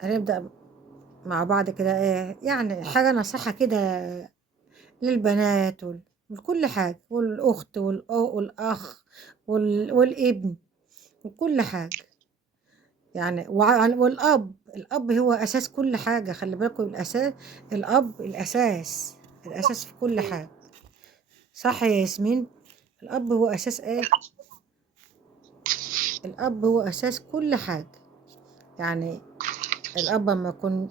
هنبدأ مع بعض كده إيه يعني حاجة نصيحة كده للبنات ولكل حاجة والأخت والأخ والابن وكل حاجة يعني والأب هو أساس كل حاجة. خلي بالكم الأساس، الأب الأساس في كل حاجة. صح يا ياسمين؟ الأب هو أساس إيه؟ الأب هو أساس كل حاجة. يعني الأب لما يكون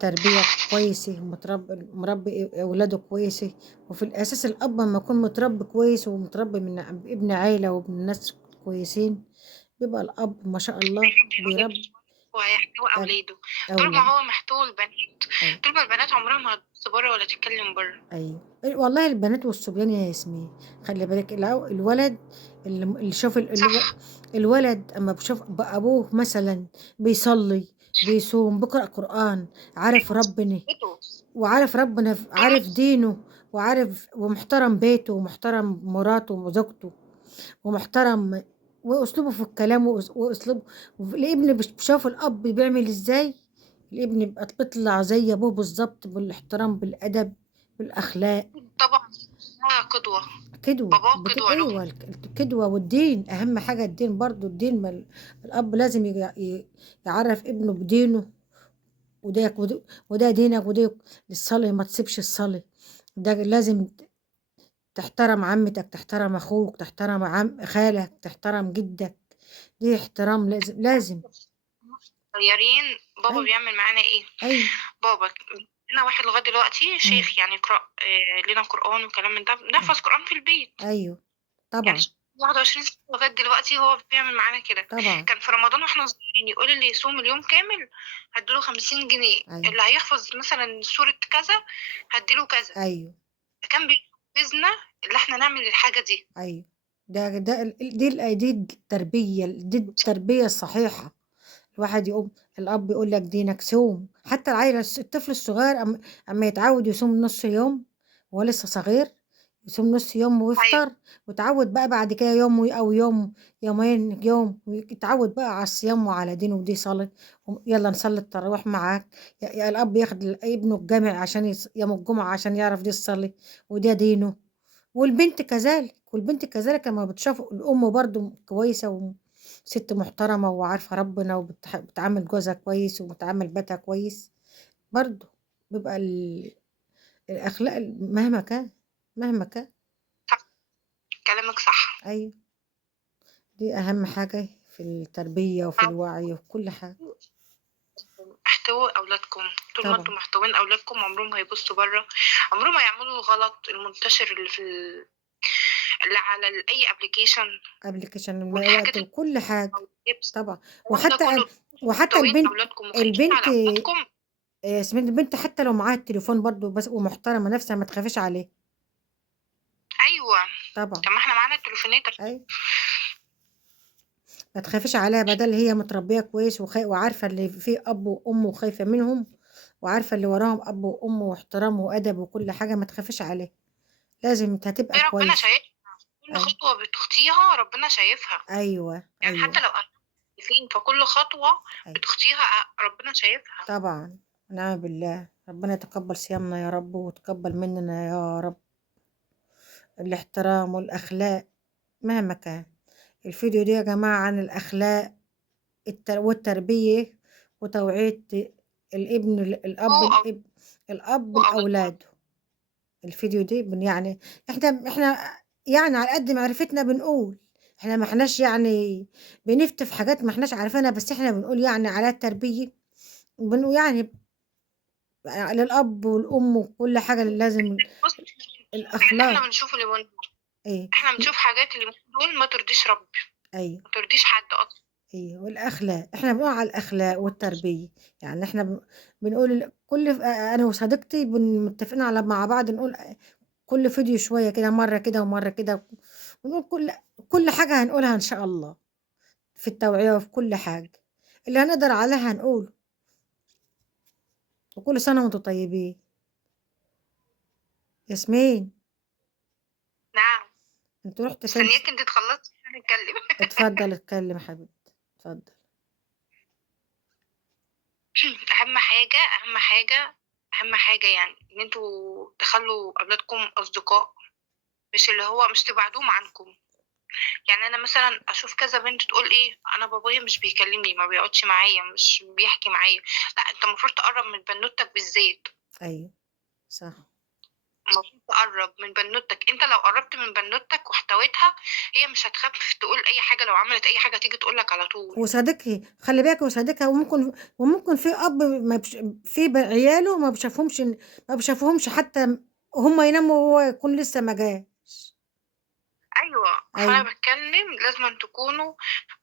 تربية كويسة، مربي أولاده كويسة، وفي الأساس الأب لما يكون متربي كويس ومتربي من ابن عيلة وابن ناس كويسين، بيبقى الأب ما شاء الله هيربي أولاده بيربي وهيحتوي أب- أولاده. طول ما أولاد. هو محتوي البنات، أيوة. طول ما البنات عمرها ما هتبص بره ولا تتكلم بره. أيوة والله البنات والصبيان يا ياسمين، خلي بالك الولد اللي شوف صح. الولد أما بشوف أبوه مثلا بيصلي، بيصوم، بيقرأ قرآن، عارف ربنا، بيته. وعارف ربنا، طول ما عارف دينه، وعارف ومحترم بيته ومحترم مراته وزوجته ومحترم، واسلوبه في الكلام واسلوبه. الابن بشوف الاب بيعمل ازاي، الابن بيطلع زي ابوه بالظبط، بالاحترام بالادب بالاخلاق. طبعا ده قدوة. كدوة باباه قدوة له. ايوه الكدوة والدين اهم حاجة. الدين برضو الدين الاب لازم يعرف ابنه بدينه، وده دينك وده الصلاة، ما تسيبش الصلاة. ده لازم تحترم عمتك، تحترم اخوك، تحترم خالك، تحترم جدك. دي احترام لازم. صغيرين بابا ايوه. بيعمل معانا ايه؟ ايوه. بابا لنا واحد لغاية دلوقتي مم. شيخ، يعني يقرأ لنا قرآن وكلام من ده، أيوة. بنحفظ قرآن في البيت. ايوه يعني طبعا. 21 سنة لغاية دلوقتي هو بيعمل معانا كده. طبعا. كان في رمضان واحنا صغيرين يقول اللي يصوم اليوم كامل هديله 50 جنيه، ايوه. اللي هيحفظ مثلا سورة كذا هديله كذا. ايوه. فكان بيحفزنا اللي احنا نعمل الحاجة دي. ايوه. دي التربية، دي التربية الصحيحة. الواحد يقوم، الاب يقول لك دينك صوم. حتى الطفل الصغير اما يتعود يصوم نص يوم وهو لسه صغير، يصوم نص يوم أيوة. ويفطر، ويتعود بقى بعد كده يوم او يوم يومين يوم، يتعود بقى على الصيام وعلى دينه ودي صلاة. يلا نصلي التراويح معاك. يا الاب ياخد ابنه الجامع عشان يوم الجمعة عشان يعرف دي الصلاة وده دينه. والبنت كذلك لما بتشوف الأم برضو كويسة وست محترمة وعارفة ربنا وبتعامل جوزها كويس وبتعامل بيتها كويس، برضو بيبقى الأخلاق مهما كان. صح. كلامك صح. أيوة. دي أهم حاجة في التربية وفي الوعي وفي كل حاجة. احتووا أولادكم. طول ما طبعا. انتم محتوين أولادكم عمرهم ما هيبصوا بره، عمرهم ما يعملوا الغلط المنتشر اللي على أي ابلكيشن ابلكيشن والحاجات وقت وكل حاجة. اللبس. طبعا. الكلام ده وحتى كله. وحتى محتوين البنت أولادكم وخايفين البنت على أولادكم. اسمها البنت حتى لو معاها التليفون برضو بس ومحترمة نفسها ما تخافيش عليه. أيوة. طبعا. طب ما احنا معانا التليفونات. أي، ما تخافيش عليها بدل هي متربية كويس وعارفة اللي فيه أب وأم وخايفة منهم، وعارفة اللي وراهم أب وأم واحترام وأدب وكل حاجة. ما تخافيش عليه، لازم هتبقى ربنا كويس. شايفها. كل أي. خطوة بتخطيها ربنا شايفها. أيوة. يعني حتى أيوة. لو فين، فكل خطوة أيوة. بتخطيها ربنا شايفها. طبعا. نعم بالله، ربنا يتقبل صيامنا يا رب وتقبل مننا يا رب. الاحترام والأخلاق مهما كان. الفيديو ده يا جماعة عن الأخلاق والتربية وتوعية الابن هو الأب هو أو لأولاده. الفيديو دي يعني احنا يعني على قد معرفتنا بنقول، احنا ما احناش يعني بنفتي حاجات ما احناش عارفينها، بس احنا بنقول يعني على التربية، بنقول يعني للأب والأم وكل حاجة لازم بص، اللي احنا الأخلاق. بنشوفه اليومين دول، ايه. احنا بنشوف حاجات اليومين دول ما ترضيش ربي، ايوه. ما ترضيش حد اصلا. ايوه والاخلاق، احنا بنقول على الاخلاق والتربيه. يعني احنا بنقول انا وصديقتي متفقين على مع بعض نقول كل فيديو شويه كده، مره كده ومره كده، ونقول كل حاجه هنقولها ان شاء الله في التوعيه وفي كل حاجه اللي هنقدر عليها هنقول. وكل سنه وانتم طيبين. ياسمين، نعم. انت رحت فين؟ مستنياك انت تخلصي عشان نتكلم. اتفضل اتكلم يا حبيبتي، اتفضل. أهم حاجة، أهم حاجة، أهم حاجة يعني إن أنتم تخلّوا أولادكم أصدقاء، مش اللي هو مش تبعدوهم عنكم. يعني أنا مثلًا أشوف كذا بنت تقول إيه، أنا بابايا مش بيكلمني، ما بيقعدش معايا، مش بيحكي معايا. لأ، أنت المفروض تقرّب من بنوتك بالذات. أيوه صح. المفروض تقرّب من بنوتك. أنت لو قرّبت من بنوتك واحتويتها، هي مش هتخاف تقول أي حاجة، لو عملت أي حاجة تيجي تقول لك على طول. وصديقي خلّي بالِك وصديقها وممكن في أب ما بش في عياله ما بيشافوهمش حتى هُم يناموا وهو يكون لسه ما جاش. أيوه، فأنا أيوه، باتكلم لازمًا تكونوا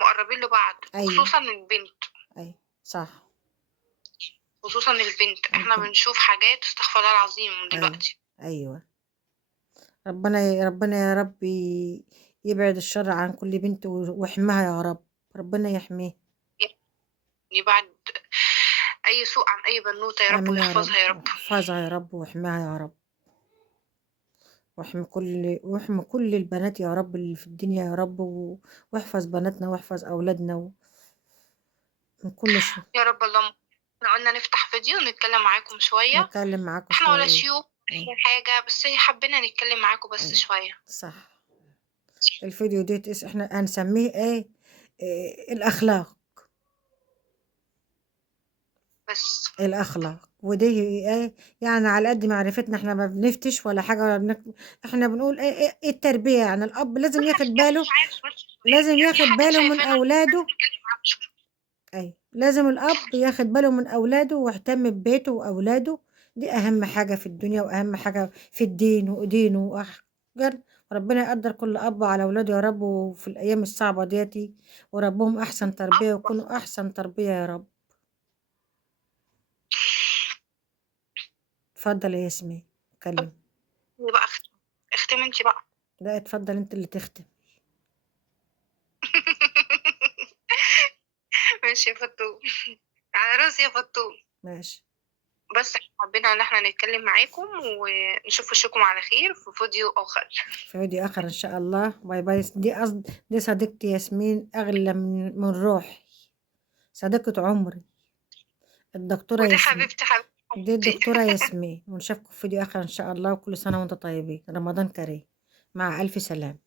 مقرّبين لبعض، أيوه، وخصوصًا البنت. أيوه، صح. خصوصًا البنت، إحنا البنت بنشوف حاجات استغفر الله العظيم أيوه، دلوقتي. أيوه. ربنا يا رب يبعد الشر عن كل بنت ويحميها يا رب، ربنا يحميها. يعني بعد أي سوء عن أي بنوتة يا رب آمين يا رب، ويحفظها يا رب. واحفظها يا رب واحميها يا رب، واحمي كل البنات يا رب اللي في الدنيا يا رب، واحفظ بناتنا واحفظ أولادنا من كل يا رب اللهم. إحنا قُلنا نفتح فيديو نتكلم معاكم شوية. نتكلم معاكم إحنا شوية ولا إيه. شيوخ أيوه، ولا حاجة، بس حبينا نتكلم معاكم بس أيوه، شوية. صح. الفيديو ديّة إحنا هنسميه إيه، الأخلاق. بس الأخلاق، ودي إيه، يعني على قد معرفتنا إحنا ما بنفتش ولا حاجة ولا إحنا بنقول إيه التربية، يعني الأب لازم بس ياخد هاسألِك باله، سؤال بس سؤال، لازم يعني في ياخد حاجات باله من شايفينها أولاده. نتكلم معاكم شوية. أيوه، لازم الأب ياخد باله من أولاده ويهتم ببيته وأولاده، دي أهم حاجة في الدنيا وأهم حاجة في الدين ودينه وربنا يقدّر كل أب على أولاده يا رب، وفي الأيام الصعبة ديّة وربّهم أحسن تربية أصلًا ويكونوا أحسن تربية يا رب. اتفضل يا ياسمين اتكلمي. بقى اختمي أنتِ بقى. لأ اتفضل أنتِ اللي تختمي. ماشي يا فطوم، على راسي يا فطوم. ماشي. بس إحنا حبينا إن إحنا نتكلم معاكم، ونشوف وشكم على خير في فيديو آخر. في فيديو آخر إن شاء الله. باي باي. دي صديقتي ياسمين أغلى من روحي، صديقة عمري، الدكتورة ودي ياسمين. حبيبتي حبيبتي دي حبيبتي. الدكتورة ياسمين، ونشوفكم في فيديو آخر إن شاء الله، وكل سنة وأنتم طيبين، رمضان كريم، مع ألف سلامة.